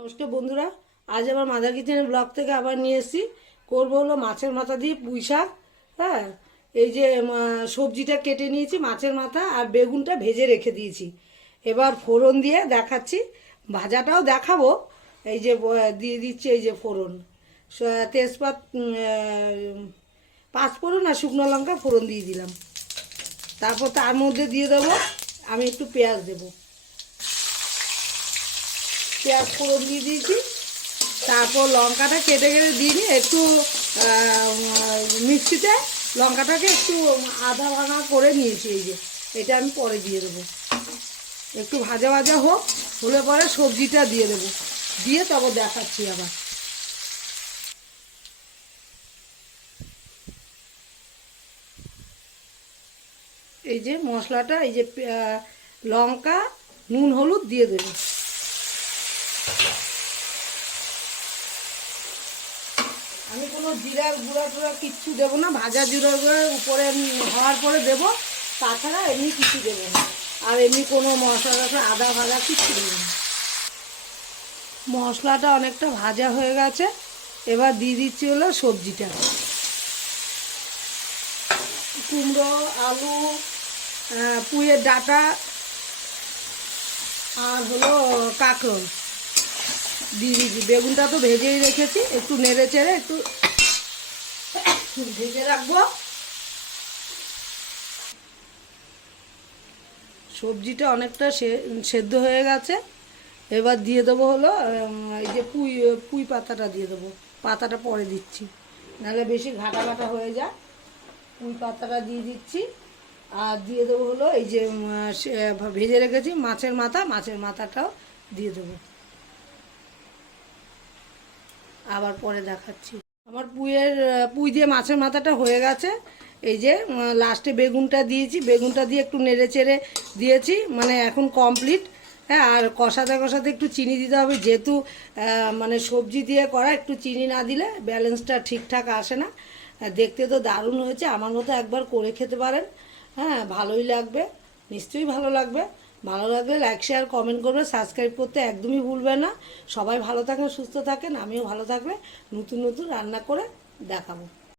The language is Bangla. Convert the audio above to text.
নমস্কার বন্ধুরা, আজ আবার মাদার কিচেনের ব্লগ থেকে আবার নিয়ে এসেছি। করব হলো মাছের মাথা দিয়ে পুঁই শাক হ্যাঁ? এই যে সবজিটা কেটে নিয়েছি মাছের মাথা আর বেগুনটা ভেজে রেখে দিয়েছি। এবার ফোড়ন দিয়ে দেখাচ্ছি, ভাজাটাও দেখাবো। এই যে দিয়ে দিচ্ছি এই যে ফোড়ন। তেজপাত পাঁচ ফোড়ন আর শুকনো লঙ্কা ফোড়ন দিয়ে দিলাম। তারপর তার মধ্যে দিয়ে দেবো, আমি একটু পেঁয়াজ দেবো। পেঁয়াজ ফোড়ন দিয়ে দিয়েছি। তারপর লঙ্কাটা কেটে কেটে দিইনি একটু মিক্সিতে লঙ্কাটাকে একটু আধা ভাঙা করে নিয়েছি এই যে। এটা আমি পরে দিয়ে দেবো। একটু ভাজা ভাজা হোক, হলে পরে সবজিটা দিয়ে দেবো। দিয়ে তারপর দেখাচ্ছি আবার। এই যে মশলাটা, এই যে লঙ্কা, নুন, হলুদ দিয়ে দেবে। আমি কোনো জিরার গুঁড়া টুড়া কিচ্ছু দেবো না, ভাজা জিরার গুঁড়ার উপরে হওয়ার পরে দেবো, তাছাড়া এমনি কিছু দেবো না। আর এমনি কোনো মশলা টশলা আদা ভাজা কিচ্ছু দেবো না। মশলাটা অনেকটা ভাজা হয়ে গেছে, এবার দিয়ে দিচ্ছি হলো সবজিটা। কুমড়ো, আলু পুঁয়ের ডাঁটা, আর হলো কাঁকরোল। দিয়ে দিচ্ছি বেগুনটা তো ভেজেই রেখেছি, একটু নেড়ে চেড়ে একটু ভেজে রাখব। সবজিটা অনেকটা সেদ্ধ হয়ে গেছে। এবার দিয়ে দেবো হলো এই যে পুঁই পুঁই পাতাটা দিয়ে দেবো। পাতাটা পরে দিচ্ছি। নাহলে বেশি ঘাটা ঘাটা হয়ে যায়। পুঁই পাতাটা দিয়ে দিচ্ছি। আর দিয়ে দেবো হলো এই যে ভেজে রেখেছি মাছের মাথা, মাছের মাথাটাও দিয়ে দেবো। আবার পরে দেখাচ্ছি। আমার পুইয়ের আহ, পুঁই দিয়ে মাছের মাথাটা হয়ে গেছে। এই যে লাস্টে বেগুনটা দিয়েছি। বেগুনটা দিয়ে একটু নেড়ে চেড়ে দিয়েছি। মানে এখন কমপ্লিট। হ্যাঁ আর কষাতে কষাতে একটু চিনি দিতে হবে। যেহেতু মানে সবজি দিয়ে করা একটু চিনি না দিলে ব্যালেন্সটা ঠিকঠাক আসে না। দেখতে তো দারুণ হয়েছে। আমার মতো একবার করে খেতে পারেন। হ্যাঁ ভালোই লাগবে। নিশ্চয়ই ভালো লাগবে। ভালো লাগলে লাইক শেয়ার কমেন্ট করবে সাবস্ক্রাইব করতে একদমই ভুলবে না। সবাই ভালো থাকেন, সুস্থ থাকেন, আমিও ভালো থাকবে। নতুন নতুন রান্না করে দেখাবো।